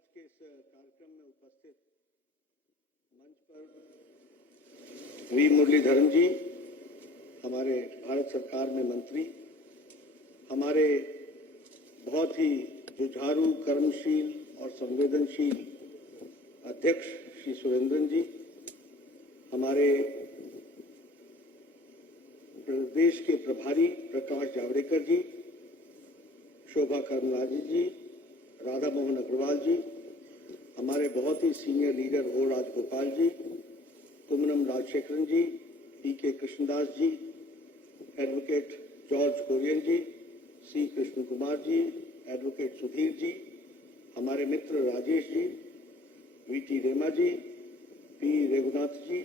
आज के इस कार्यक्रम में उपस्थित मंच पर वी मुरलीधरन जी, हमारे भारत सरकार में मंत्री, हमारे बहुत ही जुझारू, कर्मशील और संवेदनशील अध्यक्ष श्री सुरेंद्रन जी, हमारे प्रदेश के प्रभारी प्रकाश जावड़ेकर जी, शोभा करमलाजी जी, राधामोहन अग्रवाल जी, हमारे बहुत ही सीनियर लीडर ओ राजगोपाल जी, कुमनम राजशेखरन जी, पी.के. कृष्णदास जी, एडवोकेट जॉर्ज कोरियन जी, सी कृष्ण कुमार जी, एडवोकेट सुधीर जी, हमारे मित्र राजेश जी, वी.टी. रेमा जी, पी. रघुनाथ जी,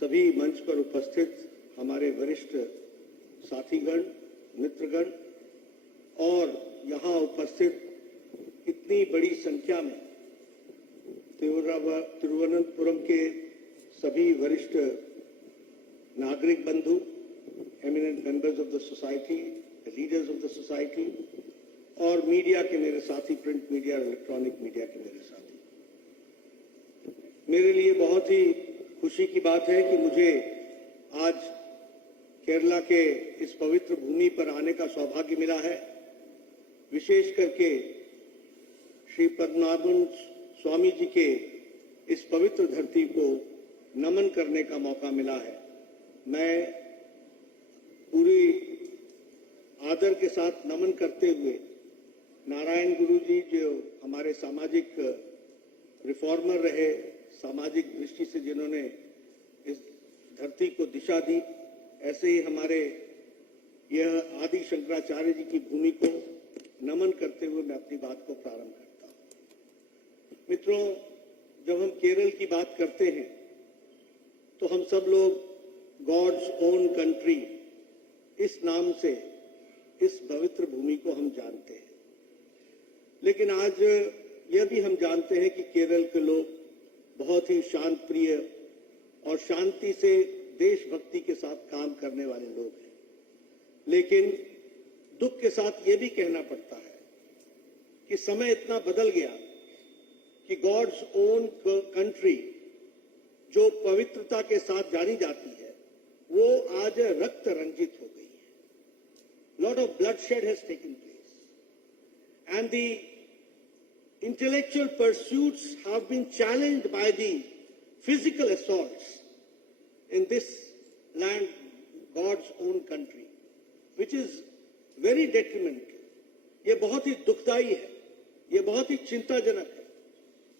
सभी मंच पर उपस्थित हमारे वरिष्ठ साथीगण, मित्रगण और यहाँ उपस्थित इतनी बड़ी संख्या में तिरुवनंतपुरम के सभी वरिष्ठ नागरिक बंधु, eminent members of the society, the leaders of the society और मीडिया के मेरे साथी, प्रिंट मीडिया और इलेक्ट्रॉनिक मीडिया के मेरे साथी, मेरे लिए बहुत ही खुशी की बात है कि मुझे आज केरला के इस पवित्र भूमि पर आने का सौभाग्य मिला है। विशेष करके श्री पद्मनाभन स्वामी जी के इस पवित्र धरती को नमन करने का मौका मिला है। मैं पूरी आदर के साथ नमन करते हुए नारायण गुरु जी, जो हमारे सामाजिक रिफॉर्मर रहे, सामाजिक दृष्टि से जिन्होंने इस धरती को दिशा दी, ऐसे ही हमारे यह आदि शंकराचार्य जी की भूमि को नमन करते हुए मैं अपनी बात को प्रारंभ करता हूं। मित्रों, जब हम केरल की बात करते हैं तो हम सब लोग गॉड्स ओन कंट्री इस नाम से इस पवित्र भूमि को हम जानते हैं, लेकिन आज यह भी हम जानते हैं कि केरल के लोग बहुत ही शांत प्रिय और शांति से देशभक्ति के साथ काम करने वाले लोग हैं। लेकिन दुख के साथ ये भी कहना पड़ता है कि समय इतना बदल गया कि गॉड्स ओन कंट्री जो पवित्रता के साथ जानी जाती है वो आज रक्त रंजित हो गई है। Lot of bloodshed has taken place and the intellectual pursuits have been challenged by the physical assaults in this land, God's own country, which is very detrimental. ये बहुत ही दुखदाई है, ये बहुत ही चिंताजनक है।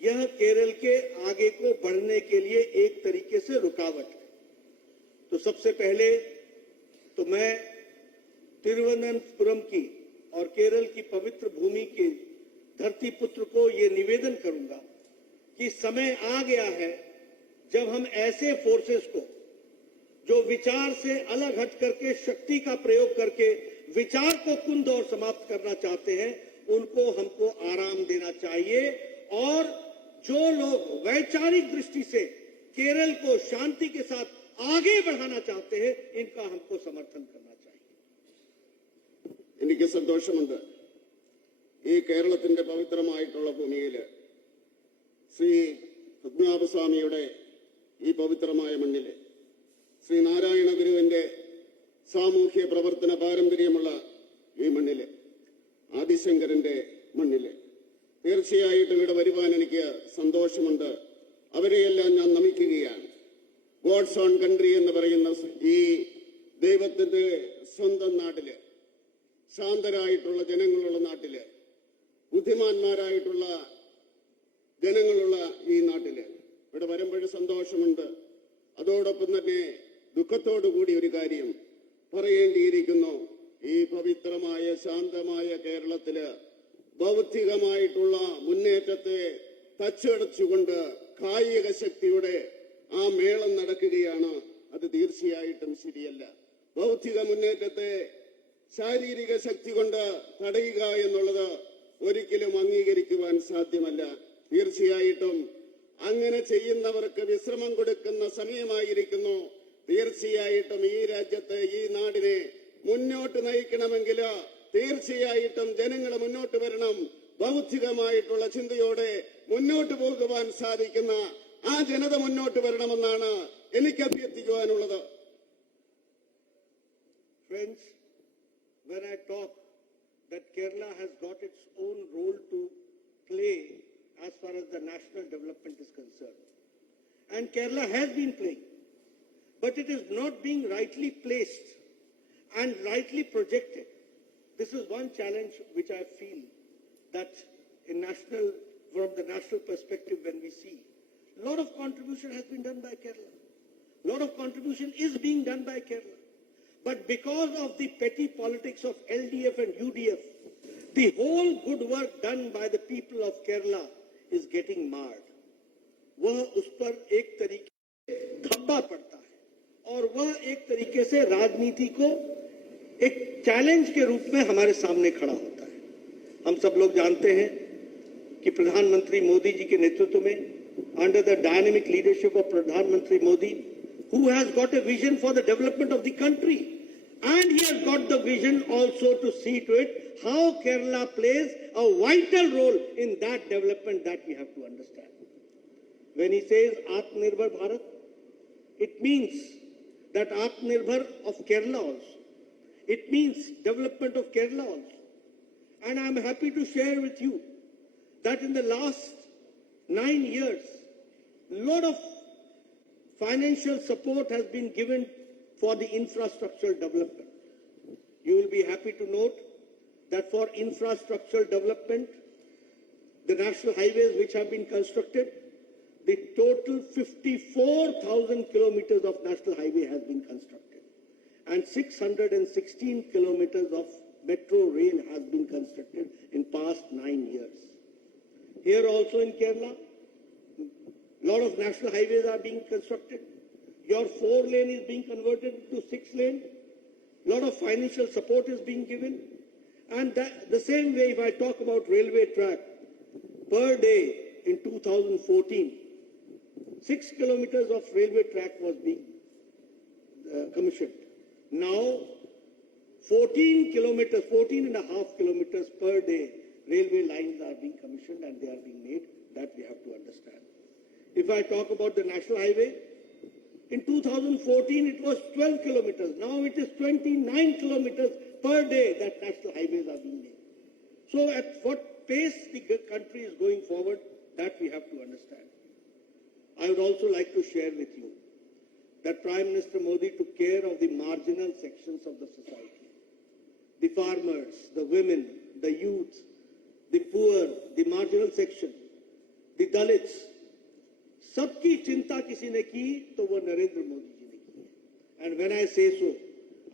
यह केरल के आगे को बढ़ने के लिए एक तरीके से रुकावट है। तो सबसे पहले तो मैं तिरुवनंतपुरम की और केरल की पवित्र भूमि के धरती पुत्र को ये निवेदन करूंगा कि समय आ गया है जब हम ऐसे फोर्सेस को जो विचार से अलग हट करके शक्ति का प्रयोग करके विचार को कुंद और समाप्त करना चाहते हैं, उनको हमको आराम देना चाहिए। और जो लोग वैचारिक दृष्टि से केरल को शांति के साथ आगे बढ़ाना चाहते हैं, इनका हमको समर्थन करना चाहिए। എനിക്ക് സന്തോഷമുണ്ട് ഈ കേരളത്തിന്റെ പവിത്രമായിട്ടുള്ള ഭൂമിയിൽ ശ്രീ പത്മനാഭസ്വാമിയുടെ ഈ പവിത്രമായ മണ്ണിൽ ശ്രീ നാരായണ ഗുരുവിന്റെ സാമൂഹ്യ പ്രവർത്തന പാരമ്പര്യമുള്ള ഈ മണ്ണിൽ ആദിശങ്കരന്റെ മണ്ണിൽ തീർച്ചയായിട്ടും ഇവിടെ വരുവാൻ എനിക്ക് സന്തോഷമുണ്ട്. അവരെയെല്ലാം ഞാൻ നമിക്കുകയാണ്. ഗോഡ്സ് ഓൺ കൺട്രി എന്ന് പറയുന്ന ഈ ദൈവത്തിന്റെ സ്വന്തം നാട്ടില്, ശാന്തരായിട്ടുള്ള ജനങ്ങളുള്ള നാട്ടില്, ബുദ്ധിമാന്മാരായിട്ടുള്ള ജനങ്ങളുള്ള ഈ നാട്ടില് ഇവിടെ വരുമ്പോൾ സന്തോഷമുണ്ട്. അതോടൊപ്പം തന്നെ ദുഃഖത്തോടുകൂടി ഒരു കാര്യം പറയേണ്ടിയിരിക്കുന്നു. ഈ പവിത്രമായ ശാന്തമായ കേരളത്തില് ബൗദ്ധികമായിട്ടുള്ള മുന്നേറ്റത്തെ തച്ചടച്ചുകൊണ്ട് കായിക ശക്തിയുടെ ആ മേളം നടക്കുകയാണ്. അത് തീർച്ചയായിട്ടും ശരിയല്ല. ബൗദ്ധിക മുന്നേറ്റത്തെ ശാരീരിക ശക്തി കൊണ്ട് തടയുക എന്നുള്ളത് ഒരിക്കലും അംഗീകരിക്കുവാൻ സാധ്യമല്ല. തീർച്ചയായിട്ടും അങ്ങനെ ചെയ്യുന്നവർക്ക് വിശ്രമം കൊടുക്കുന്ന സമയമായിരിക്കുന്നു. തീർച്ചയായിട്ടും ഈ രാജ്യത്തെ, ഈ നാടിനെ മുന്നോട്ട് നയിക്കണമെങ്കിൽ തീർച്ചയായിട്ടും ജനങ്ങൾ മുന്നോട്ട് വരണം. ബൗദ്ധികമായിട്ടുള്ള ചിന്തയോടെ മുന്നോട്ട് പോകുവാൻ സാധിക്കുന്ന ആ ജനത മുന്നോട്ട് വരണമെന്നാണ് എനിക്ക് അഭ്യർത്ഥിക്കുവാനുള്ളത്. Friends, when I talk that Kerala has got its own role to play as far as the national development is concerned, and Kerala has been playing, but it is not being rightly placed and rightly projected. This is one challenge which I feel that from the national perspective, when we see a lot of contribution has been done by Kerala, a lot of contribution is being done by Kerala. But because of the petty politics of LDF and UDF, the whole good work done by the people of Kerala is getting marred. वह उस पर एक तरीके से धब्बा पड़ता है और वह एक तरीके से राजनीति को एक चैलेंज के रूप में हमारे सामने खड़ा होता है. हम सब लोग जानते हैं कि प्रधानमंत्री मोदी जी के नेतृत्व में, under the dynamic leadership of प्रधानमंत्री Modi, who has got a vision for the development of the country, and he has got the vision also to see to it how Kerala plays a vital role in that development that we have to understand. When he says Atmanirbhar Bharat, it means that Atmanirbhar of Kerala also. It means development of Kerala also. And I am happy to share with you that in the last 9 years, a lot of financial support has been given for the infrastructural development. You will be happy to note that for infrastructural development, the national highways which have been constructed, the total 54,000 kilometers of national highway has been constructed, and 616 kilometers of metro rail has been constructed in past 9 years. Here also in Kerala, a lot of national highways are being constructed. Your 4-lane is being converted to 6-lane. A lot of financial support is being given. And the same way, if I talk about railway track, per day in 2014, 6 kilometers of railway track was being commissioned. Now, 14 and a half kilometers per day, railway lines are being commissioned and they are being made. That we have to understand. If I talk about the national highway, in 2014 it was 12 kilometers. Now it is 29 kilometers per day that national highways are being made. So at what pace the country is going forward, that we have to understand. I would also like to share with you that Prime Minister Modi took care of the marginal sections of the society. The farmers, the women, the youth, the poor, the marginal section, the Dalits, सबकी चिंता किसी ने की तो वो नरेंद्र मोदी जी ने की है. And when I say so,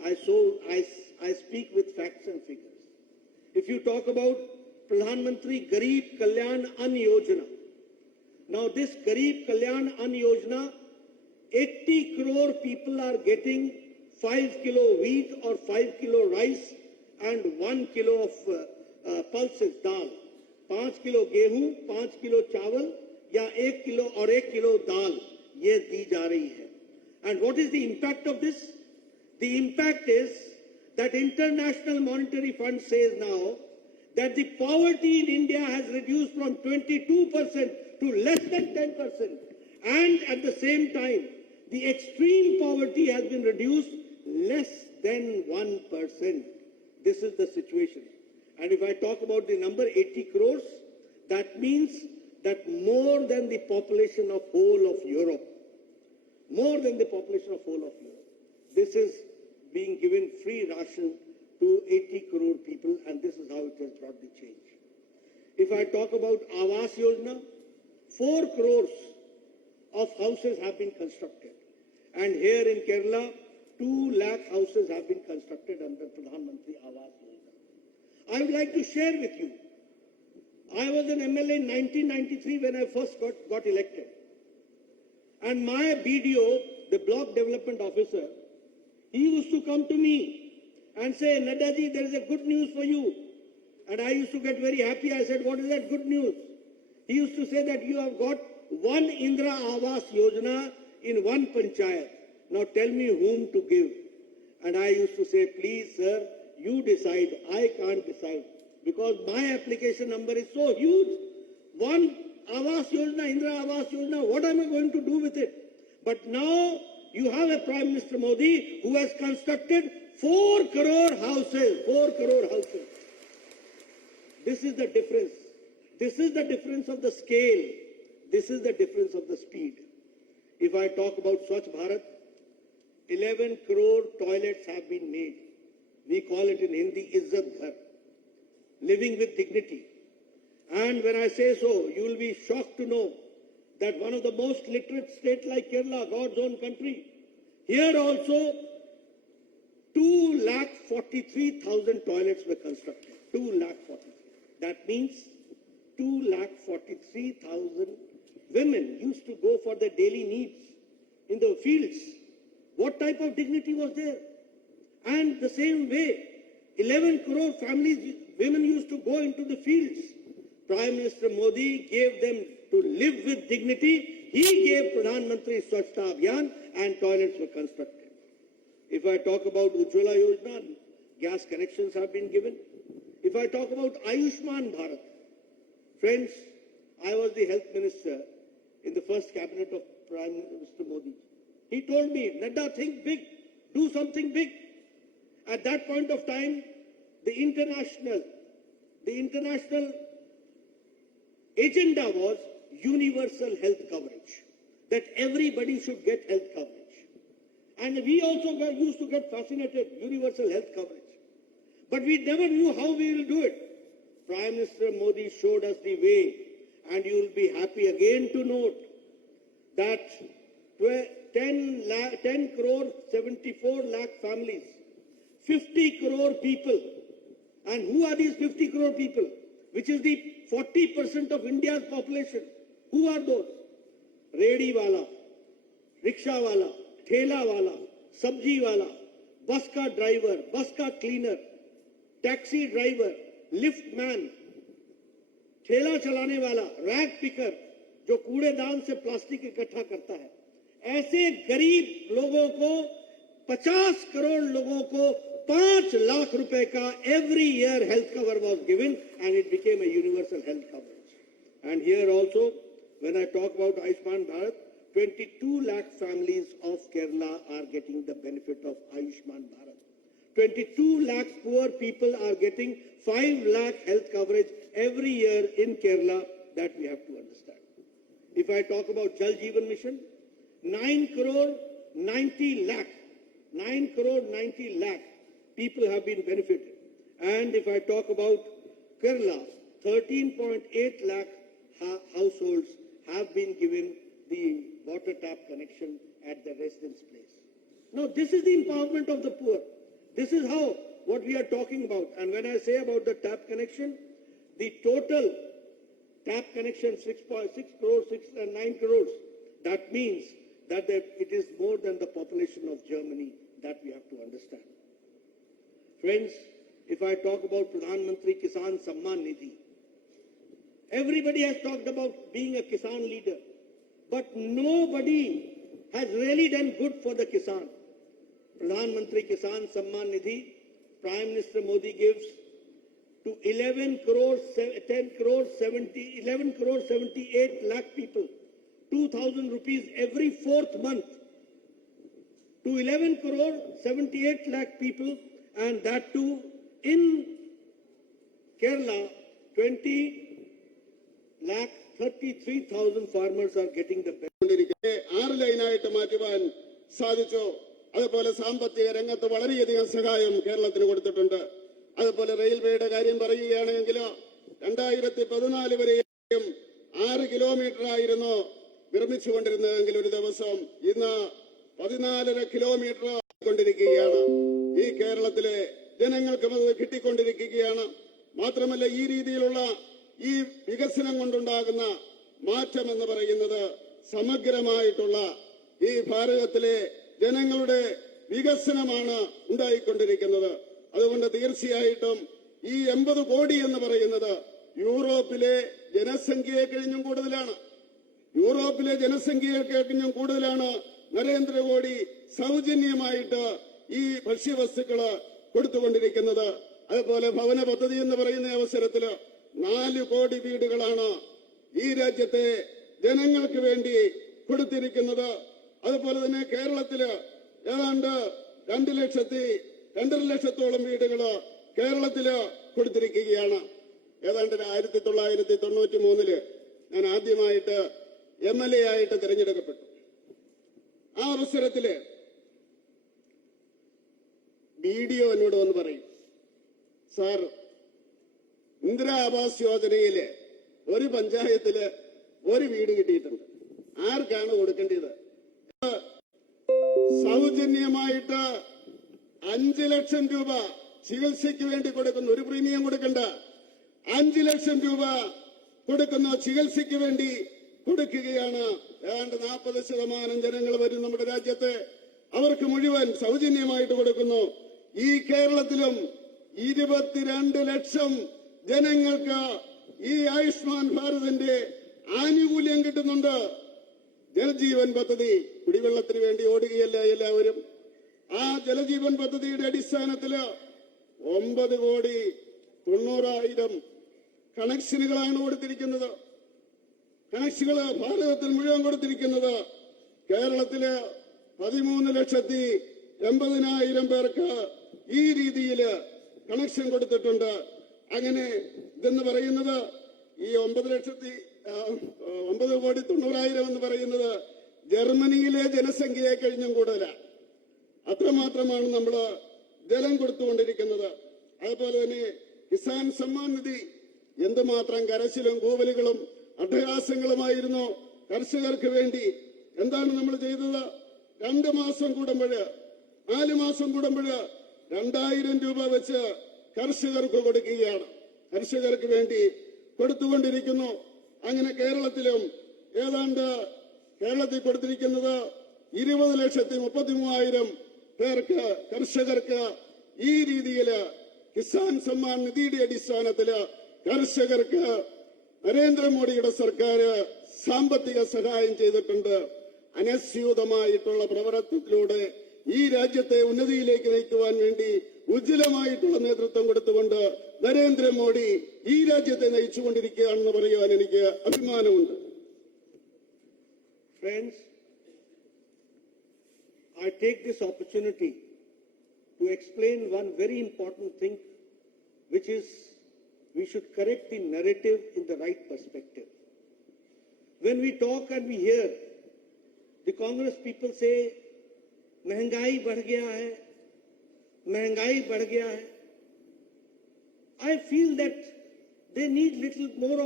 I speak with facts and figures. If you talk about Pradhan Mantri Garib Kalyan Ann Yojana, now this Garib Kalyan Ann Yojana, 80 crore people are getting 5 kilo wheat or 5 kilo rice and 1 kilo of pulses, dal. 5 kilo गेहूं, 5 kilo चावल या 1 किलो और 1 किलो दाल ये दी जा रही है. And what is the impact of this? The impact is that International Monetary Fund says now that the poverty in India has reduced from 22% to less than 10%. And at the same time, the extreme poverty has been reduced less than 1%. This is the situation. And if I talk about the number 80 crores, that means that more than the population of whole of Europe, this is being given free ration to 80 crore people, and this is how it has brought the change. If I talk about Awas Yojana, 4 crores of houses have been constructed. And here in Kerala, 2 lakh houses have been constructed under Pradhan Mantri Awas Yojana. I would like to share with you, I was an MLA in 1993 when I first got elected. And my BDO, the block development officer, he used to come to me and say, Nadaji, there is a good news for you. And I used to get very happy. I said, what is that good news? He used to say that you have got 1 Indra Awas Yojana in 1 panchayat. Now tell me whom to give. And I used to say, please sir, you decide. I can't decide. because my application number is so huge. One Awas Yojana, Indra Awas Yojana, what am I going to do with it? But now you have a Prime Minister Modi who has constructed 4 crore houses. 4 crore houses. This is the difference. This is the difference of the scale. This is the difference of the speed. If I talk about Swachh Bharat, 11 crore toilets have been made. We call it in Hindi Izzat Ghar, living with dignity. And when I say so, you will be shocked to know that one of the most literate states like Kerala, God's own country, here also 2,43,000 toilets were constructed. 2,43,000. That means 2,43,000 women used to go for their daily needs in the fields. What type of dignity was there? And the same way, 11 crore families, women used to go into the fields. Prime Minister Modi gave them to live with dignity. He gave Pradhan Mantri Swachhta Abhiyan and toilets were constructed. If I talk about Ujjwala Yojana, gas connections have been given. If I talk about Ayushman Bharat, friends, I was the health minister in the first cabinet of Prime Minister Modi. He told me, Nadda, think big, do something big. At that point of time, the international agenda was universal health coverage, that everybody should get health coverage. And we also used to get fascinated, universal health coverage. But we never knew how we will do it. Prime Minister Modi showed us the way, and you will be happy again to note that 10 crore 74 lakh families, 50 crore people. And who are these 50 crore people? Which is the 40% of India's population. Who are those? Redi wala, rickshaw wala, thela wala, sabji wala, bus ka driver, bus ka cleaner, taxi driver, lift man, ठेला चलाने वाला, rag picker, जो कूड़ेदान से प्लास्टिक इकट्ठा करता है, ऐसे गरीब लोगों को 50 करोड़ लोगों को 5 लाख रुपए का every year health cover was given and it became a universal health coverage. And here also, when I talk about Ayushman Bharat, 22 lakh families of Kerala are getting the benefit of Ayushman Bharat. 22 lakh poor people are getting 5 lakh health coverage every year in Kerala. That we have to understand. If I talk about Jal Jeevan Mission, 9 crore 90 lakh people have been benefited. And if I talk about Kerala, 13.8 lakh households have been given the water tap connection at their residence place. Now, this is the empowerment of the poor. This is how, what we are talking about. And when I say about the tap connection, the total tap connection, 6 crores, 9 crores, that means that it is more than the population of Germany. That we have to understand. Friends, if I talk about Pradhan Mantri Kisan Samman Nidhi, everybody has talked about being a Kisan leader, but nobody has really done good for the Kisan. Pradhan Mantri Kisan Samman Nidhi, Prime Minister Modi gives to 11 crore 78 lakh people, 2,000 rupees every 4th month, to 11 crore 78 lakh people, and that too in Kerala, 20 lakh 33,000 farmers are getting the benefit. അതുപോലെ സാമ്പത്തിക രംഗത്ത് വളരെയധികം സഹായം കേരളത്തിന് കൊടുത്തിട്ടുണ്ട്. അതുപോലെ റെയിൽവേയുടെ കാര്യം പറയുകയാണെങ്കിൽ 2014 വരെയും 6 കിലോമീറ്റർ ആയിരുന്നു നിർമ്മിച്ചുകൊണ്ടിരുന്നതെങ്കിൽ ഒരു ദിവസം ഇന്ന് 14.5 കിലോമീറ്റർ കൊണ്ടിരിക്കുകയാണ്. ഈ കേരളത്തിലെ ജനങ്ങൾക്ക് അത് കിട്ടിക്കൊണ്ടിരിക്കുകയാണ്. മാത്രമല്ല, ഈ രീതിയിലുള്ള ഈ വികസനം കൊണ്ടുണ്ടാകുന്ന മാറ്റം എന്ന് പറയുന്നത് സമഗ്രമായിട്ടുള്ള ഈ ഭാരതത്തിലെ ജനങ്ങളുടെ വികസനമാണ് ഉണ്ടായിക്കൊണ്ടിരിക്കുന്നത്. അതുകൊണ്ട് തീർച്ചയായിട്ടും ഈ 80 കോടി എന്ന് പറയുന്നത് യൂറോപ്പിലെ ജനസംഖ്യയെ കഴിഞ്ഞും കൂടുതലാണ്. യൂറോപ്പിലെ ജനസംഖ്യയെ കഴിഞ്ഞും കൂടുതലാണ് നരേന്ദ്രമോദി സൗജന്യമായിട്ട് ഈ ഭക്ഷ്യവസ്തുക്കള് കൊടുത്തുകൊണ്ടിരിക്കുന്നത്. അതുപോലെ ഭവന പദ്ധതി എന്ന് പറയുന്ന അവസരത്തില് 4 കോടി വീടുകളാണ് ഈ രാജ്യത്തെ ജനങ്ങൾക്ക് വേണ്ടി കൊടുത്തിരിക്കുന്നത്. അതുപോലെ തന്നെ കേരളത്തില് ഏതാണ്ട് 2 ലക്ഷത്തോളം വീടുകള് കേരളത്തില് കൊടുത്തിരിക്കുകയാണ്. ഏതാണ്ട് 1993 ഞാൻ ആദ്യമായിട്ട് MLA ആയിട്ട് തിരഞ്ഞെടുക്കപ്പെട്ടു. ആ അവസരത്തില് BDO എന്നോട് വന്ന് പറയും, സാർ, ഇന്ദിരാ ആവാസ് യോജനയില് ഒരു പഞ്ചായത്തില് ഒരു വീട് കിട്ടിയിട്ടുണ്ട്. ആർക്കാണ് കൊടുക്കേണ്ടത്? സൗജന്യമായിട്ട് 5 ലക്ഷം രൂപ ചികിത്സയ്ക്ക് വേണ്ടി കൊടുക്കുന്നു. ഒരു പ്രീമിയം കൊടുക്കണ്ട. 5 ലക്ഷം രൂപ കൊടുക്കുന്ന ചികിത്സയ്ക്ക് വേണ്ടി കൊടുക്കുകയാണ്. ഏതാണ്ട് 40% ജനങ്ങൾ വരും നമ്മുടെ രാജ്യത്ത്. അവർക്ക് മുഴുവൻ സൗജന്യമായിട്ട് കൊടുക്കുന്നു. ഈ കേരളത്തിലും 22 ലക്ഷം ജനങ്ങൾക്ക് ഈ ആയുഷ്മാൻ ഭാരതിന്റെ ആനുകൂല്യം കിട്ടുന്നുണ്ട്. ജലജീവൻ പദ്ധതി കുടിവെള്ളത്തിന് വേണ്ടി ഓടുകയല്ല എല്ലാവരും. ആ ജലജീവൻ പദ്ധതിയുടെ അടിസ്ഥാനത്തില് 9,90,00,000 കണക്ഷനുകളാണ് കൊടുത്തിരിക്കുന്നത്. കണക്ഷനുകൾ ഭാരതത്തിൽ മുഴുവൻ കൊടുത്തിരിക്കുന്നത്. കേരളത്തില് 13,80,000 പേർക്ക് ഈ രീതിയിൽ കണക്ഷൻ കൊടുത്തിട്ടുണ്ട്. അങ്ങനെ ഇതെന്ന് പറയുന്നത് ഈ 9,90,00,000 എന്ന് പറയുന്നത് ജർമ്മനിയിലെ ജനസംഖ്യയെ കഴിഞ്ഞും കൂടുതലാണ്. അത്രമാത്രമാണ് നമ്മൾ ജലം കൊടുത്തുകൊണ്ടിരിക്കുന്നത്. അതുപോലെ തന്നെ കിസാൻ സമ്മാൻ നിധി എന്തുമാത്രം കരച്ചിലും കൂവലുകളും അട്ടഹാസങ്ങളുമായിരുന്നു കർഷകർക്ക് വേണ്ടി. എന്താണ് നമ്മൾ ചെയ്തത്? 2 മാസം കൂടുമ്പോഴ് 4 മാസം കൂടുമ്പോഴ് 2000 രൂപ വെച്ച് കർഷകർക്ക് കൊടുക്കുകയാണ്. കർഷകർക്ക് വേണ്ടി കൊടുത്തുകൊണ്ടിരിക്കുന്നു. അങ്ങനെ കേരളത്തിലും ഏതാണ്ട് കേരളത്തിൽ കൊടുത്തിരിക്കുന്നത് 20,33,000 പേർക്ക്, കർഷകർക്ക് ഈ രീതിയിൽ കിസാൻ സമ്മാൻ നിധിയുടെ അടിസ്ഥാനത്തില് കർഷകർക്ക് നരേന്ദ്രമോദിയുടെ സർക്കാർ സാമ്പത്തിക സഹായം ചെയ്തിട്ടുണ്ട്. അനസ്യൂതമായിട്ടുള്ള പ്രവർത്തനത്തിലൂടെ ഈ രാജ്യത്തെ ഉന്നതിയിലേക്ക് നയിക്കുവാൻ വേണ്ടി ഉജ്ജ്വലമായിട്ടുള്ള നേതൃത്വം കൊടുത്തുകൊണ്ട് നരേന്ദ്രമോദി ഈ രാജ്യത്തെ നയിച്ചുകൊണ്ടിരിക്കുകയാണെന്ന് പറയുവാൻ എനിക്ക് അഭിമാനമുണ്ട്. Friends, I take this opportunity to explain one very important thing, which is we should correct the narrative in the right perspective. When we talk and we hear the Congress people say, महंगाई बढ़ गया है, महंगाई बढ़ गया है, I feel that they need little more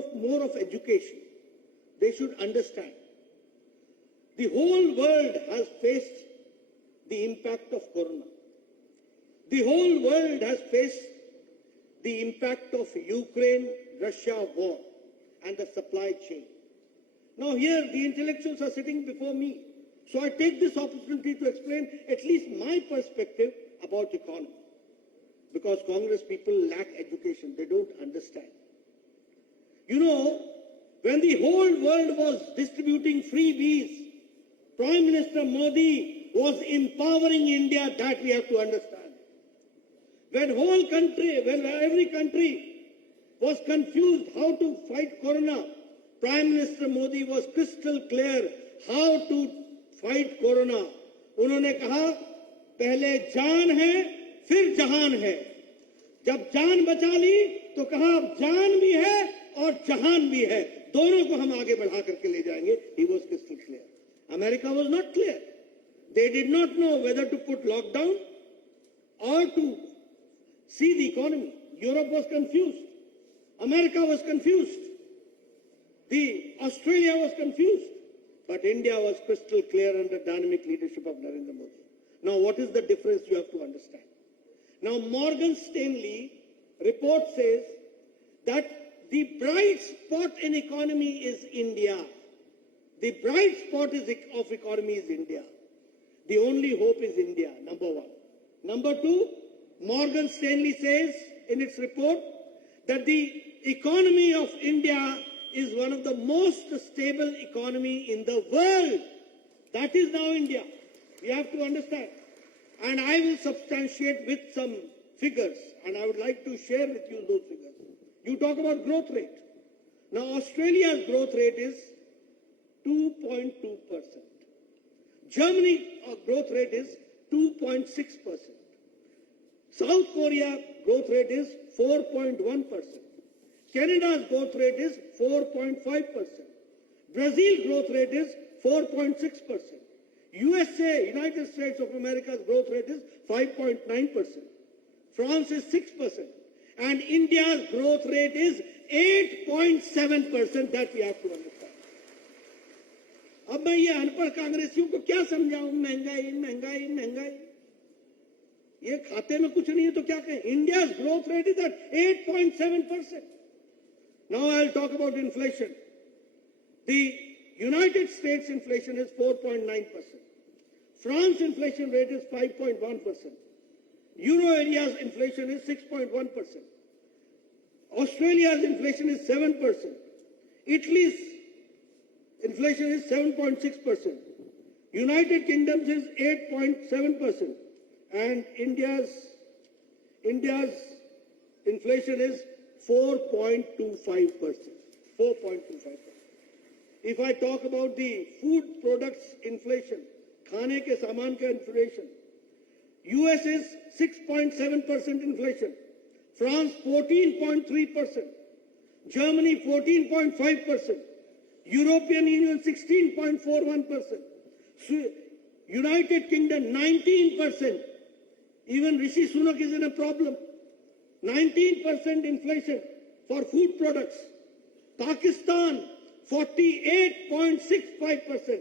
of education. They should understand. The whole world has faced the impact of corona. The whole world has faced the impact of Ukraine-Russia war and the supply chain. Now here the intellectuals are sitting before me. So I take this opportunity to explain at least my perspective about economy. Because Congress people lack education. They don't understand. You know, when the whole world was distributing freebies, Prime Minister Modi was empowering India. That we have to understand. When every country was confused how to fight corona, Prime Minister Modi was crystal clear how to fight corona. उन्होंने कहा, पहले जान है फिर जहान है. जब जान बचा ली तो कहा अब जान भी है और जहान भी है, दोनों को हम आगे बढ़ा करके ले जाएंगे. He was crystal clear. America was not clear. They did not know whether to put lockdown or to see the economy. Europe was confused. America was confused. Australia was confused. But India was crystal clear under dynamic leadership of Narendra Modi. Now what is the difference you have to understand? Now Morgan Stanley report says that the bright spot in economy is India. The bright spot of economy is India. The only hope is India, number one. Number two, Morgan Stanley says in its report that the economy of India is one of the most stable economy in the world. That is now India. We have to understand. And I will substantiate with some figures, and I would like to share with you those figures. You talk about growth rate. Now, Australia's growth rate is 2.2%. Germany growth rate is 2.6%. South Korea growth rate is 4.1%. Canada's growth rate is 4.5%. Brazil growth rate is 4.6%. USA, United States of America's growth rate is 5.9%. France is 6%. And India's growth rate is 8.7%. That we have to understand. अब मैं ये अनपढ़ कांग्रेसियों को क्या समझाऊं? महंगाई महंगाई महंगाई, ये खाते में कुछ नहीं है तो क्या कहें? India's growth rate is at 8.7%. Now I'll talk about inflation. The United States inflation is 4.9%. France inflation rate is 5.1%. Euro area's inflation is 6.1%. Australia's inflation is 7%. Italy's inflation is 7.6%. United Kingdom's is 8.7%. And India's inflation is 4.25%. 4.25%. If I talk about the food products inflation, खाने के सामान का inflation, US is 6.7% inflation, France 14.3%, Germany 14.5%, European Union 16.41%, United Kingdom 19%. Even Rishi Sunak is in a problem. 19% inflation for food products. Pakistan 48.65%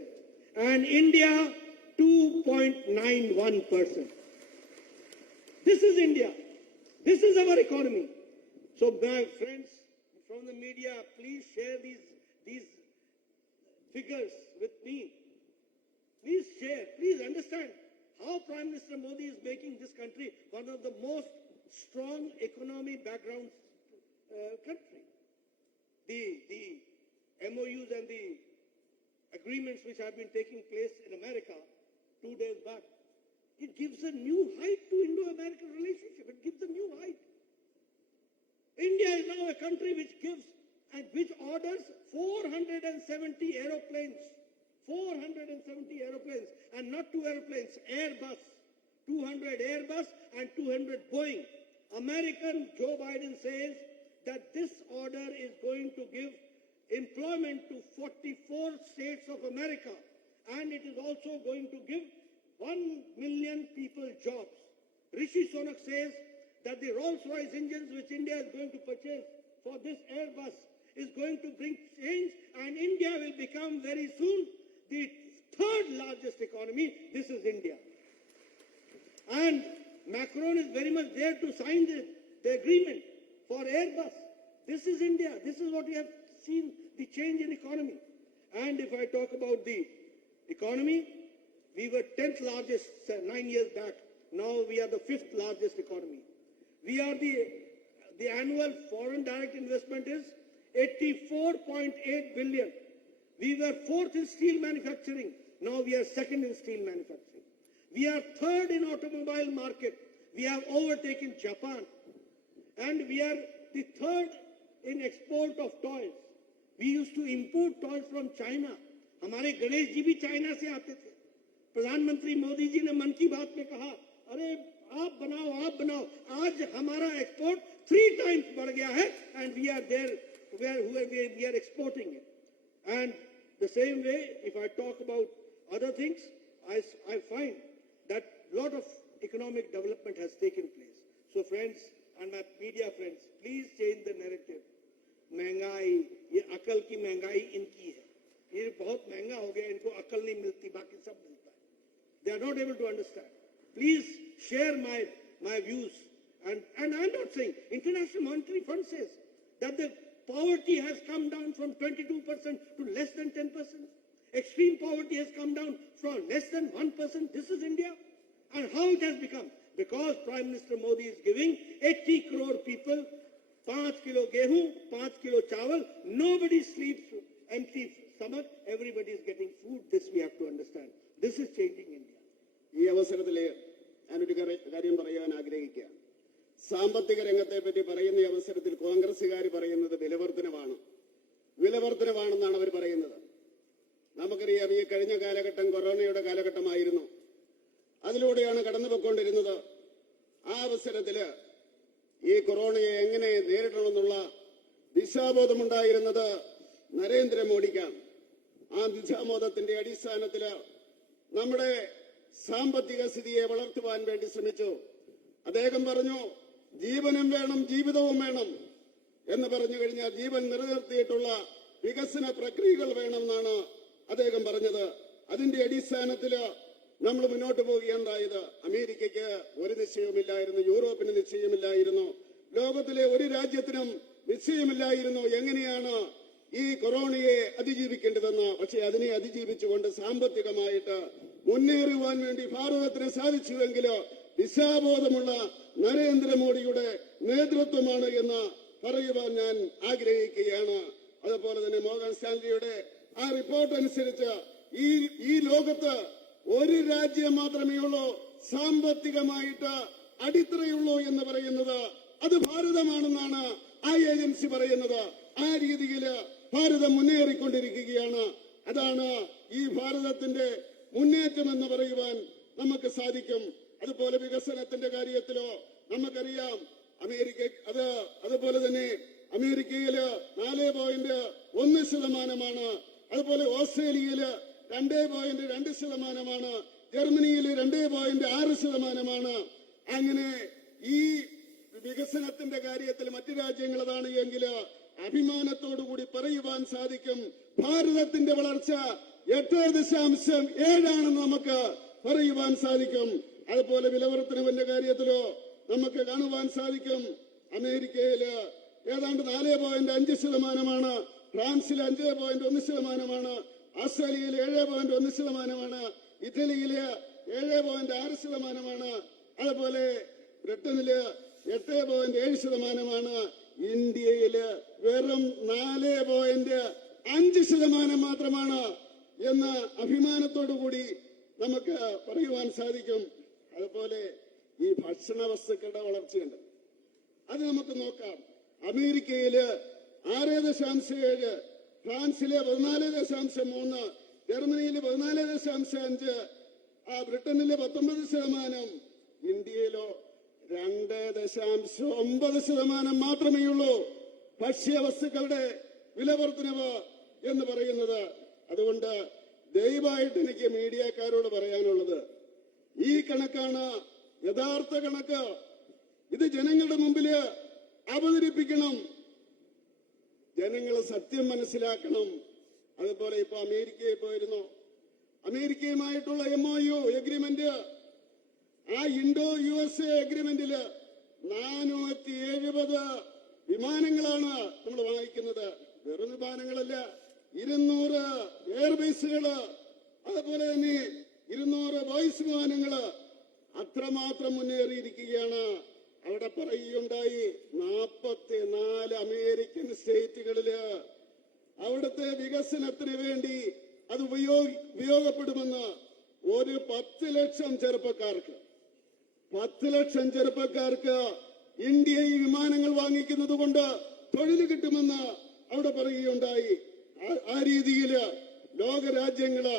and India 2.91%. This is India. This is our economy. So my friends from the media, please share these figures with me. Please share, please understand how Prime Minister Modi is making this country one of the most strong economy background country. The MOUs and the agreements which have been taking place in America 2 days back, it gives a new height to Indo-American relationship. It gives a new height. India is now a country which gives and which orders 470 aeroplanes. 470 aeroplanes, and not 2 airplanes, Airbus. 200 Airbus and 200 Boeing. American Joe Biden says that this order is going to give employment to 44 states of America, and it is also going to give 1 million people jobs. Rishi Sunak says that the Rolls-Royce engines which India is going to purchase for this Airbus is going to bring change, and India will become very soon the third largest economy. This is India. And Macron is very much there to sign the agreement for Airbus. This is India. This is what we have seen, the change in economy. And if I talk about the economy, we were 10th largest 9 years back. Now we are the 5th largest economy. We are the annual foreign direct investment is 84.8 billion. We were 4th in steel manufacturing. Now we are 2nd in steel manufacturing. We are 3rd in automobile market. We have overtaken Japan. And we are the 3rd in export of toys. We used to import toys from China. हमारे गणेश जी भी चाइना से आते थे. प्रधानमंत्री मोदी जी ने मन की बात में कहा, अरे आप बनाओ. आज हमारा एक्सपोर्ट 3 times बढ़ गया है, and we are there where we are exporting it. And the same way, if I talk about other things, I find that a lot of economic development has taken place. So friends and my media friends, please change the narrative. महंगाई, ये अकल की महंगाई इनकी है. ये बहुत महंगा हो गया, इनको अकल नहीं मिलती, बाकी सब मिलता है. They are not able to understand. Please share my views. And I'm not saying, International Monetary Fund says that the poverty has come down from 22% to less than 10%. Extreme poverty has come down from less than 1%. This is India. And how it has become? Because Prime Minister Modi is giving 80 crore people 5 kilo gehu, 5 kilo chawal. Nobody sleeps empty stomach. Everybody is getting food. This we have to understand. This is changing India. ഈ അവസരത്തിൽ ഞാനൊരു കാര്യം പറയാൻ ആഗ്രഹിക്കുകയാണ്. വികസനത്തെ പറ്റി പറയുന്ന അവസരത്തിൽ കോൺഗ്രസുകാർ പറയുന്നത് വിലവർദ്ധനവാണെന്നാണ് അവർ പറയുന്നത്. നമുക്കറിയാം, ഈ കഴിഞ്ഞ കാലഘട്ടം കൊറോണയുടെ കാലഘട്ടമായിരുന്നു. അതിലൂടെയാണ് കടന്നുപോയിക്കൊണ്ടിരുന്നത്. ആ അവസരത്തില് ഈ കൊറോണയെ എങ്ങനെ നേരിടണമെന്നുള്ള ദിശാബോധമുണ്ടായിരുന്നത് നരേന്ദ്രമോദിക്കാണ്. ആ ദിശാബോധത്തിന്റെ അടിസ്ഥാനത്തില് നമ്മുടെ സാമ്പത്തിക സ്ഥിതിയെ വളർത്തുവാൻ വേണ്ടി ശ്രമിച്ചു. അദ്ദേഹം പറഞ്ഞു, ജീവനും വേണം ജീവിതവും വേണം എന്ന് പറഞ്ഞു കഴിഞ്ഞാൽ ജീവൻ നിലനിർത്തിയിട്ടുള്ള വികസന പ്രക്രിയകൾ വേണമെന്നാണ് അദ്ദേഹം പറഞ്ഞത്. അതിന്റെ അടിസ്ഥാനത്തില് നമ്മൾ മുന്നോട്ട് പോവുകയുണ്ടായത്. അമേരിക്കയ്ക്ക് ഒരു നിശ്ചയവുമില്ലായിരുന്നു, യൂറോപ്പിന് നിശ്ചയമില്ലായിരുന്നു, ലോകത്തിലെ ഒരു രാജ്യത്തിനും നിശ്ചയമില്ലായിരുന്നു എങ്ങനെയാണ് ഈ കൊറോണയെ അതിജീവിക്കേണ്ടതെന്ന്. പക്ഷെ അതിനെ അതിജീവിച്ചുകൊണ്ട് സാമ്പത്തികമായിട്ട് മുന്നേറുവാൻ വേണ്ടി ഭാരതത്തിന് സാധിച്ചുവെങ്കിലോ ദിശാബോധമുള്ള നരേന്ദ്രമോദിയുടെ നേതൃത്വമാണ് എന്ന് പറയുവാൻ ഞാൻ ആഗ്രഹിക്കുകയാണ്. അതുപോലെ തന്നെ മോർഗൻ സ്റ്റാൻലിയുടെ ആ റിപ്പോർട്ട് അനുസരിച്ച് ഈ ലോകത്ത് ഒരു രാജ്യം മാത്രമേ ഉള്ളൂ സാമ്പത്തികമായിട്ട് അടിത്തറയുള്ളൂ എന്ന് പറയുന്നത്, അത് ഭാരതമാണെന്നാണ് ആ ഏജൻസി പറയുന്നത്. ആ രീതിയിൽ ഭാരതം മുന്നേറിക്കൊണ്ടിരിക്കുകയാണ്. അതാണ് ഈ ഭാരതത്തിന്റെ മുന്നേറ്റം എന്ന് പറയുവാൻ നമുക്ക് സാധിക്കും. അതുപോലെ വികസനത്തിന്റെ കാര്യത്തിലോ നമുക്കറിയാം, അതുപോലെ തന്നെ അമേരിക്കയില് 4.1%, അതുപോലെ ഓസ്ട്രേലിയയില് 2.2%, ജർമ്മനിയില് 2.6%. അങ്ങനെ ഈ വികസനത്തിന്റെ കാര്യത്തിൽ മറ്റു രാജ്യങ്ങൾ അതാണ് എങ്കിൽ അഭിമാനത്തോടുകൂടി പറയുവാൻ സാധിക്കും, ഭാരതത്തിന്റെ വളർച്ച 8.7 നമുക്ക് പറയുവാൻ സാധിക്കും. അതുപോലെ വിലവർദ്ധനവിന്റെ കാര്യത്തിലോ നമുക്ക് കാണുവാൻ സാധിക്കും, അമേരിക്കയില് ഏതാണ്ട് 4.5%, ഫ്രാൻസിൽ 5.1%, ഓസ്ട്രേലിയയിൽ 7.1%, ഇറ്റലിയില് 7.6%, അതുപോലെ ബ്രിട്ടനില് 8.7%, ഇന്ത്യയില് വെറും 4.5% മാത്രമാണ് എന്ന് അഭിമാനത്തോടുകൂടി നമുക്ക് പറയുവാൻ സാധിക്കും. അതുപോലെ ഈ ഭക്ഷണ വസ്തുക്കളുടെ വളർച്ചയുണ്ട്, അത് നമുക്ക് നോക്കാം. അമേരിക്കയില് 6.7, ഫ്രാൻസിലെ 14.3, ജർമ്മനിയില് 14.5, ബ്രിട്ടനിലെ 19%, ഇന്ത്യയിലോ 2.9% മാത്രമേ ഉള്ളൂ ഭക്ഷ്യവസ്തുക്കളുടെ വിലവർദ്ധനവ് എന്ന് പറയുന്നത്. അതുകൊണ്ട് ദയവായിട്ട് എനിക്ക് മീഡിയക്കാരോട് പറയാനുള്ളത്, ഈ കണക്കാണ് യഥാർത്ഥ കണക്ക്. ഇത് ജനങ്ങളുടെ മുമ്പില് അവതരിപ്പിക്കണം, ജനങ്ങൾ സത്യം മനസ്സിലാക്കണം. അതുപോലെ ഇപ്പൊ അമേരിക്കയിൽ പോയിരുന്നു, അമേരിക്കയുമായിട്ടുള്ള MOU എഗ്രിമെന്റ്, ആ ഇൻഡോ USA എഗ്രിമെന്റില് 470 വിമാനങ്ങളാണ് നമ്മൾ വാങ്ങിക്കുന്നത്. വെറും വിമാനങ്ങളല്ല, 200 എയർബേസുകള്, അതുപോലെ തന്നെ 200 വോയിസ് വിമാനങ്ങള്, അത്രമാത്രം മുന്നേറിയിരിക്കുകയാണ്. അവിടെ പറയുകയുണ്ടായി, 44 അമേരിക്കൻ സ്റ്റേറ്റുകളില് അവിടുത്തെ വികസനത്തിന് വേണ്ടി അത് ഉപയോഗപ്പെടുമെന്ന്. ഒരു 10 ലക്ഷം ചെറുപ്പക്കാർക്ക് ഇന്ത്യയിൽ വിമാനങ്ങൾ വാങ്ങിക്കുന്നത് കൊണ്ട് തൊഴിൽ കിട്ടുമെന്ന് അവിടെ പറയുകയുണ്ടായി. ആ രീതിയിൽ ലോകരാജ്യങ്ങള്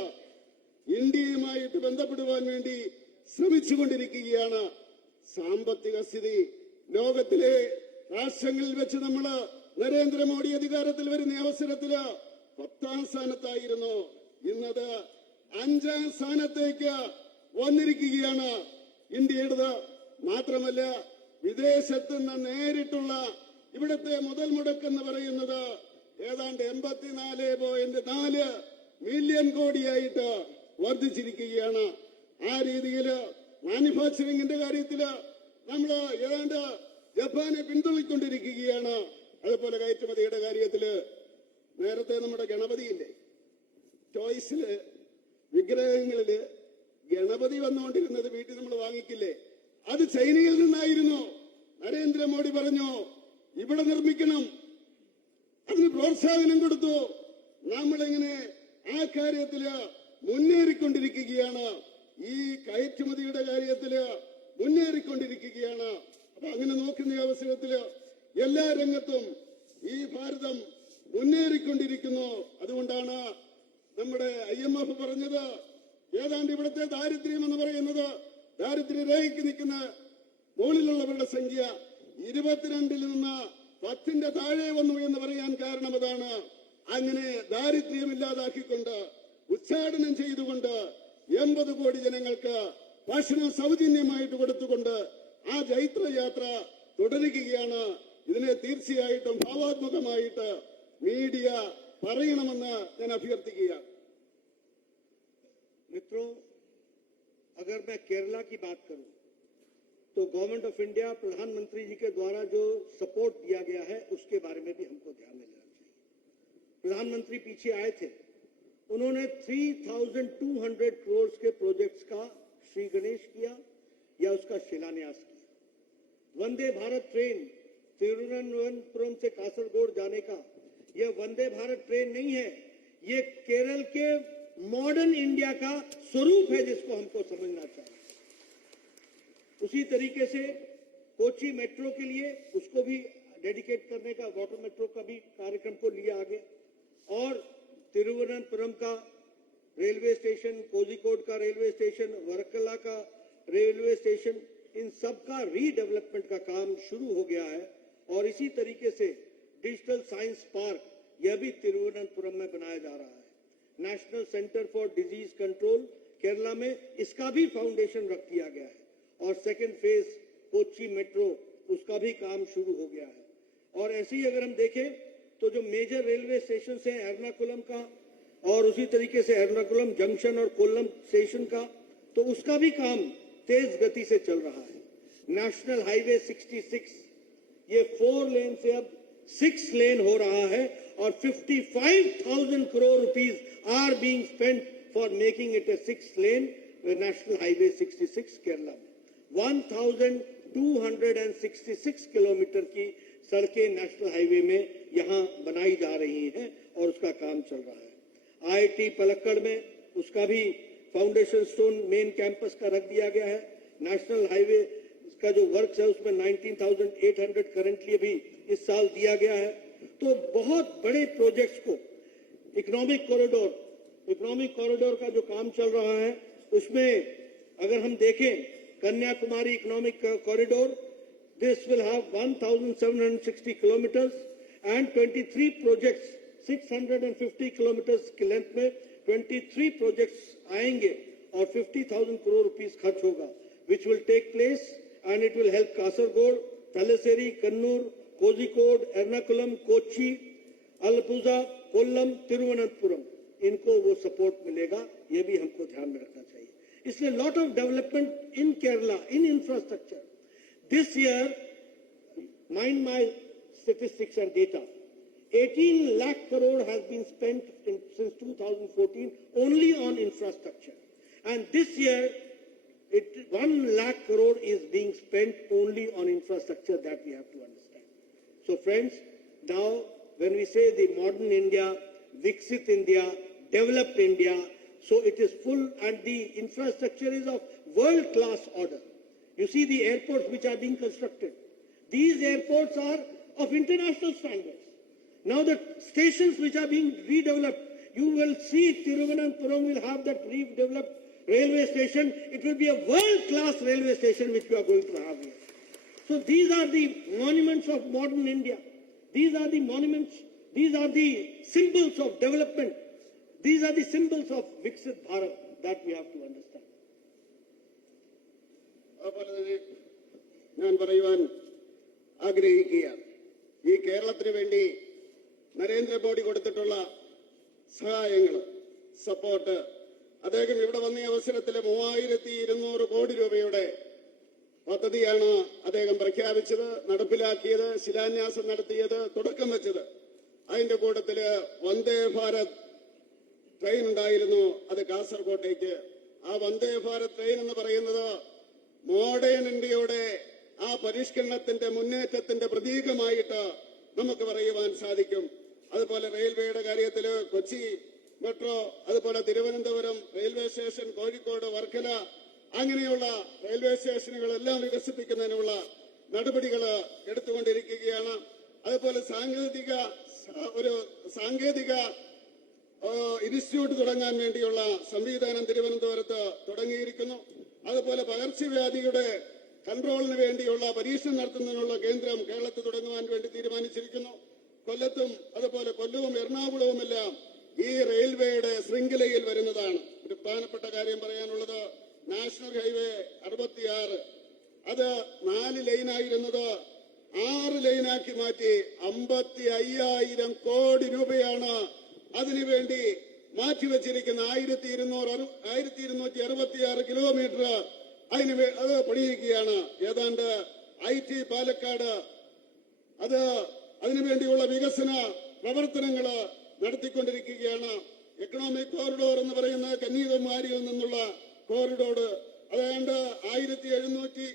ഇന്ത്യയുമായിട്ട് ബന്ധപ്പെടുവാൻ വേണ്ടി ശ്രമിച്ചുകൊണ്ടിരിക്കുകയാണ്. സാമ്പത്തിക സ്ഥിതി ലോകത്തിലെ രാഷ്ട്രങ്ങളിൽ വെച്ച് നമ്മള് നരേന്ദ്രമോദി അധികാരത്തിൽ വരുന്ന അവസരത്തില് 10ാം സ്ഥാനത്തായിരുന്നു, ഇന്നത് 5ാം സ്ഥാനത്തേക്ക് വന്നിരിക്കുകയാണ് ഇന്ത്യയുടേത്. മാത്രമല്ല, വിദേശത്ത് നിന്ന് നേരിട്ടുള്ള ഇവിടുത്തെ മുതൽ മുടക്കെന്ന് പറയുന്നത് ഏതാണ്ട് 84.4 മില്യൺ കോടിയായിട്ട് വർദ്ധിച്ചിരിക്കുകയാണ്. ആ രീതിയിൽ മാനുഫാക്ചറിംഗിന്റെ കാര്യത്തില് നമ്മൾ ഏതാണ്ട് ജപ്പാനെ പിന്തുണയ്ക്കൊണ്ടിരിക്കുകയാണ്. അതുപോലെ കയറ്റുമതിയുടെ കാര്യത്തില് നേരത്തെ നമ്മുടെ ഗണപതിയില്ലേ, ടോയ്സില്, വിഗ്രഹങ്ങളില് ഗണപതി വന്നുകൊണ്ടിരുന്നത് വീട്ടിൽ നമ്മൾ വാങ്ങിക്കില്ലേ, അത് ചൈനയിൽ നിന്നായിരുന്നു. നരേന്ദ്രമോദി പറഞ്ഞു ഇവിടെ നിർമ്മിക്കണം, അതിന് പ്രോത്സാഹനം കൊടുത്തു. നമ്മളിങ്ങനെ ആ കാര്യത്തില് മുന്നേറിക്കൊണ്ടിരിക്കുകയാണ്. ഈ കയറ്റുമതിയുടെ കാര്യത്തില് മുന്നേറിക്കൊണ്ടിരിക്കുകയാണ്. അപ്പൊ അങ്ങനെ നോക്കുന്ന അവസരത്തില് എല്ലാ രംഗത്തും ഈ ഭാരതം മുന്നേറിക്കൊണ്ടിരിക്കുന്നു. അതുകൊണ്ടാണ് നമ്മുടെ IMF പറഞ്ഞത് ഏതാണ്ട് ഇവിടുത്തെ ദാരിദ്ര്യം എന്ന് പറയുന്നത് ദാരിദ്ര്യരേഖയ്ക്ക് നിൽക്കുന്ന മുകളിലുള്ളവരുടെ സംഖ്യ 22-ൽ നിന്ന് 10-ന്റെ താഴെ വന്നു എന്ന് പറയാൻ കാരണം അതാണ്. അങ്ങനെ ദാരിദ്ര്യമില്ലാതാക്കിക്കൊണ്ട് ഉച്ചാടനം ചെയ്തുകൊണ്ട് 80 കോടി ജനങ്ങൾക്ക് ഭക്ഷണം സൗജന്യമായിട്ട് കൊടുത്തുകൊണ്ട് ആ ജൈത്രയാത്ര തുടരുകയാണ്. ഇതിനെ തീർച്ചയായിട്ടും ഭാവാത്മകമായിട്ട് മീഡിയ പറയണമെന്ന് ഞാൻ അഭ്യർത്ഥിക്കുകയാണ്. मित्रों, अगर मैं केरला की बात करूं तो गवर्नमेंट ऑफ इंडिया प्रधानमंत्री जी के द्वारा जो सपोर्ट दिया गया है उसके बारे में भी हमको ध्यान में लेना चाहिए। प्रधानमंत्री पीछे आए थे, उन्होंने 3200 करोड़ के प्रोजेक्ट्स का श्री गणेश किया या उसका शिलान्यास किया। वंदे भारत ट्रेन तिरुवनंतपुरम से कासरगोड जाने का यह वंदे भारत ट्रेन नहीं है, ये केरल के मॉडर्न इंडिया का स्वरूप है जिसको हमको समझना चाहिए। उसी तरीके से कोची मेट्रो के लिए उसको भी डेडिकेट करने का, वाटर मेट्रो का भी कार्यक्रम को लिया आगे, और तिरुवनंतपुरम का रेलवे स्टेशन, कोझिकोड का रेलवे स्टेशन, वर्कला का रेलवे स्टेशन, इन सब का रीडेवलपमेंट का काम शुरू हो गया है। और इसी तरीके से डिजिटल साइंस पार्क यह भी तिरुवनंतपुरम में बनाया जा रहा है। National centre for disease control Kerala में इसका भी फाउंडेशन रख दिया गया है। और सेकेंड फेज कोची मेट्रो उसका भी काम शुरू हो गया है। और ऐसे ही अगर हम देखें तो जो मेजर रेलवे स्टेशन है एर्नाकुलम का, और उसी तरीके से एर्नाकुलम जंक्शन और कोल्लम स्टेशन का, तो उसका भी काम तेज गति से चल रहा है। नेशनल हाईवे 66 ये 4 लेन से अब 6 लेन हो रहा है और 55,000 crore rupees are being spent for making it a 6 lane national highway 66 Kerala में। 1266 किलोमीटर की सड़कें नेशनल हाईवे में यहां बनाई जा रही हैं और उसका काम चल रहा है। IIT पलक्कड़ में उसका भी फाउंडेशन स्टोन मेन कैंपस का रख दिया गया है। नेशनल हाईवे का जो वर्क है उसमें 19,800 करंटली भी इस साल दिया गया है। तो बहुत बड़े प्रोजेक्ट्स को इकोनॉमिक कॉरिडोर का जो काम चल रहा है उसमें अगर हम देखें Kanyakumari economic corridor, this will have 1,760 kilometres and 23 प्रोजेक्ट्स 650 किलोमीटर्स की लेंथ में 23 प्रोजेक्ट्स आएंगे और 50,000 करोड़ रुपीस खर्च होगा, which will take place and it will help Kasargod, Thalassery, Kannur, Kozhikode, Ernakulam, Kochi, Alappuzha, Kollam, Tiruvananthapuram, इनको वो सपोर्ट मिलेगा, ये भी हमको ध्यान में रखना चाहिए। इसलिए lot of development in Kerala in infrastructure this year, mind my statistics and data, 18 lakh crore has been spent since 2014 only on infrastructure, and this year 1 lakh crore is being spent only on infrastructure. That we have to understand. So friends, now when we say the modern India, Viksit India, developed India, so it is full and the infrastructure is of world class order. You see the airports which are being constructed. These airports are of international standards. Now the stations which are being redeveloped, you will see Tiruvananthapuram will have that redeveloped railway station. It will be a world-class railway station which we are going to have here. So these are the monuments of modern India. These are the monuments, these are the symbols of development. These are the symbols of Viksit Bharat that we have to understand. ഞാൻ പറയുവാൻ ആഗ്രഹിക്കുകയാണ്, ഈ കേരളത്തിന് വേണ്ടി നരേന്ദ്രമോദി കൊടുത്തിട്ടുള്ള സഹായങ്ങൾ, സപ്പോർട്ട്, അദ്ദേഹം ഇവിടെ വന്ന അവസരത്തിൽ 3200 കോടി രൂപയുടെ പദ്ധതിയാണ് അദ്ദേഹം പ്രഖ്യാപിച്ചത്, നടപ്പിലാക്കിയത്, ശിലാന്യാസം നടത്തിയത്, തുടക്കം വെച്ചത്. അതിന്റെ കൂട്ടത്തില് വന്ദേ ഭാരത് ട്രെയിൻ ഉണ്ടായിരുന്നു, അത് കാസർകോട്ടേക്ക്. ആ വന്ദേ ഭാരത് ട്രെയിൻ എന്ന് പറയുന്നത് മോഡേൺ ഇന്ത്യയുടെ ആ പരിഷ്കരണത്തിന്റെ മുന്നേറ്റത്തിന്റെ പ്രതീകമായിട്ട് നമുക്ക് പറയുവാൻ സാധിക്കും. അതുപോലെ റെയിൽവേയുടെ കാര്യത്തില് കൊച്ചി മെട്രോ, അതുപോലെ തിരുവനന്തപുരം റെയിൽവേ സ്റ്റേഷൻ, കോഴിക്കോട്, വർക്കല, അങ്ങനെയുള്ള റെയിൽവേ സ്റ്റേഷനുകളെല്ലാം വികസിപ്പിക്കുന്നതിനുള്ള നടപടികൾ എടുത്തുകൊണ്ടിരിക്കുകയാണ്. അതുപോലെ ഒരു സാങ്കേതിക ഇൻസ്റ്റിറ്റ്യൂട്ട് തുടങ്ങാൻ വേണ്ടിയുള്ള സംവിധാനം തിരുവനന്തപുരത്ത് തുടങ്ങിയിരിക്കുന്നു. അതുപോലെ പകർച്ചവ്യാധിയുടെ കൺട്രോളിന് വേണ്ടിയുള്ള പരീക്ഷണം നടത്തുന്നതിനുള്ള കേന്ദ്രം കേരളത്തിൽ തുടങ്ങുവാൻ വേണ്ടി തീരുമാനിച്ചിരിക്കുന്നു. കൊല്ലത്തും അതുപോലെ കൊല്ലവും എറണാകുളവുമെല്ലാം ഈ റെയിൽവേയുടെ ശൃംഖലയിൽ വരുന്നതാണ്. ഒരു പ്രധാനപ്പെട്ട കാര്യം പറയാനുള്ളത്, നാഷണൽ ഹൈവേ 66 അത് 4 ലൈനായിരുന്നത് 6 ലൈനാക്കി മാറ്റി 55,000 കോടി രൂപയാണ് അതിനുവേണ്ടി മാറ്റിവെച്ചിരിക്കുന്ന. 1266 കിലോമീറ്റർ അത് പണിയിരിക്കുകയാണ്. ഏതാണ്ട് IT പാലക്കാട് അതിനുവേണ്ടിയുള്ള വികസന പ്രവർത്തനങ്ങൾ നടത്തിക്കൊണ്ടിരിക്കുകയാണ്. എക്കണോമിക് കോറിഡോർ എന്ന് പറയുന്ന കന്യാകുമാരിയിൽ നിന്നുള്ള കോറിഡോർ അതാണ്ട് 1720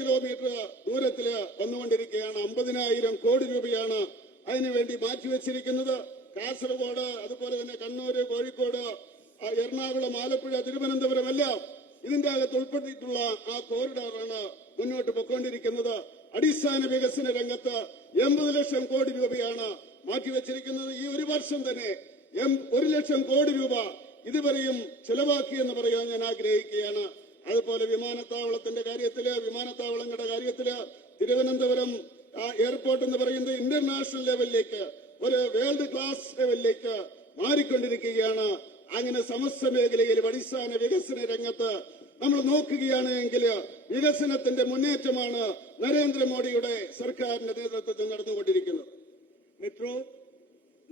കിലോമീറ്റർ ദൂരത്തിൽ വന്നുകൊണ്ടിരിക്കുകയാണ്. 50,000 കോടി രൂപയാണ് അതിനുവേണ്ടി മാറ്റിവെച്ചിരിക്കുന്നത്. കാസർഗോഡ്, അതുപോലെ തന്നെ കണ്ണൂര്, കോഴിക്കോട്, എറണാകുളം, ആലപ്പുഴ, തിരുവനന്തപുരം എല്ലാം ഇതിന്റെ അകത്ത് ഉൾപ്പെടുത്തിയിട്ടുള്ള ആ കോറിഡോറാണ് മുന്നോട്ട് പോയിക്കൊണ്ടിരിക്കുന്നത്. അടിസ്ഥാന വികസന രംഗത്ത് 80 ലക്ഷം കോടി രൂപയാണ് മാറ്റിവെച്ചിരിക്കുന്നത്. ഈ ഒരു വർഷം തന്നെ 1 ലക്ഷം കോടി രൂപ ഇതുവരെയും ചെലവാക്കിയെന്ന് പറയാൻ ഞാൻ ആഗ്രഹിക്കുകയാണ്. അതുപോലെ വിമാനത്താവളങ്ങളുടെ കാര്യത്തില് തിരുവനന്തപുരം എയർപോർട്ട് എന്ന് പറയുന്നത് ഇന്റർനാഷണൽ ലെവലിലേക്ക്, ഒരു വേൾഡ് ക്ലാസ് ലെവലിലേക്ക് മാറിക്കൊണ്ടിരിക്കുകയാണ്. അങ്ങനെ സമസ്ത മേഖലയിൽ അടിസ്ഥാന വികസന രംഗത്ത് നമ്മൾ നോക്കുകയാണ് എങ്കിൽ വികസനത്തിന്റെ മുന്നേറ്റമാണ് നരേന്ദ്രമോദിയുടെ സർക്കാരിന്റെ നേതൃത്വത്തിൽ നടന്നുകൊണ്ടിരിക്കുന്നത്. मित्रों,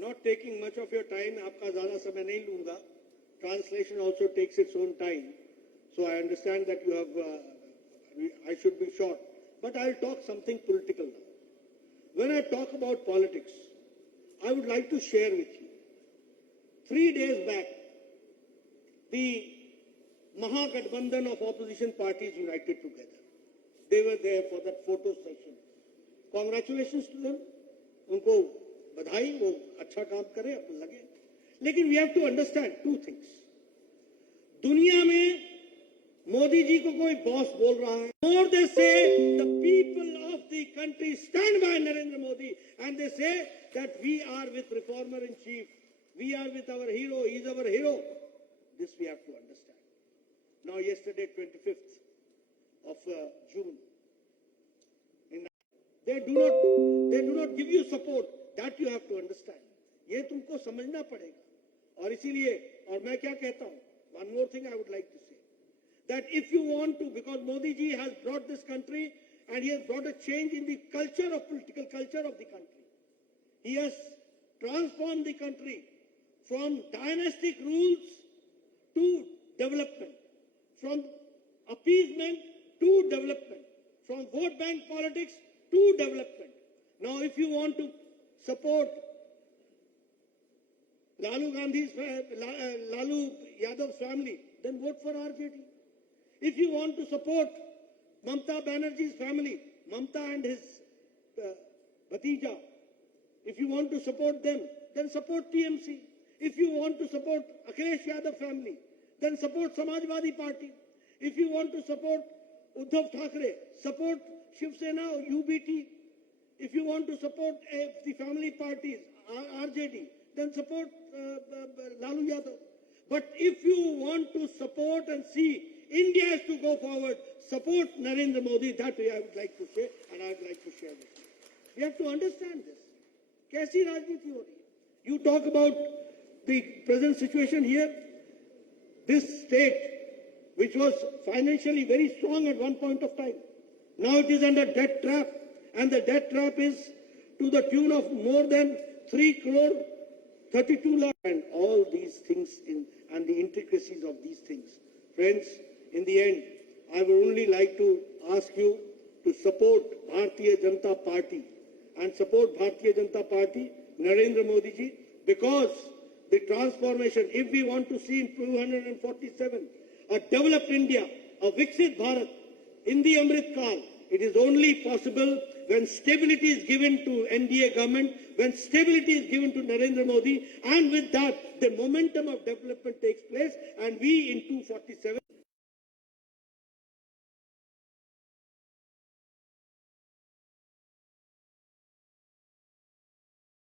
not taking much of your time, आपका ज़्यादा समय नहीं लूंगा. Translation also takes its own time, so I understand that you have. I should be short, but I'll talk something political now. When I talk about politics, I would like to share with you. 3 days back, the Mahagathbandhan of opposition parties united together. They were there for that photo session. Congratulations to them. उनको बधाई, वो अच्छा काम करे, अपन लगे. लेकिन we have to understand two things. दुनिया में मोदी जी को कोई बॉस बोल रहा है, or they say the people of the country stand by Narendra Modi and they say that we are with reformer in chief, we are with our hero, he is our hero. This we have to understand. Now yesterday 25th of June, they do not give you support. That you have to understand. ये तुमको समझना पड़ेगा. और इसीलिए, और मैं क्या कहता हूं, one more thing I would like to say, that if you want to, because Modi ji has brought this country and he has brought a change in the culture of political culture of the country. He has transformed the country from dynastic rules to development, from appeasement to development, from vote bank politics to development. Now, if you want to support Lalu Yadav's family, then vote for RJD. If you want to support Mamta Banerjee's family, Mamta and his Bhatija, if you want to support them, then support TMC. If you want to support Akhilesh Yadav family, then support Samajwadi Party. If you want to support Uddhav Thackeray, support Shiv Sena or UBT. If you want to support the family parties, RJD, then support Lalu Yadav. But if you want to support and see India has to go forward, support Narendra Modi. That way I would like to say, and I would like to share with you. We have to understand this. कैसी राजनीति हो रही है? You talk about the present situation here. This state, which was financially very strong at one point of time, now it is under debt trap. And the debt trap is to the tune of more than 3,32 lakh, and all these things and the intricacies of these things. Friends, in the end, I would only like to ask you to support Bharatiya Janata Party and support Bharatiya Janata Party, Narendra Modi ji, because the transformation, if we want to see in 247 a developed India, a Viksit Bharat in the Amrit Kaal, it is only possible when stability is given to NDA government, when stability is given to Narendra Modi, and with that, the momentum of development takes place, and we in 247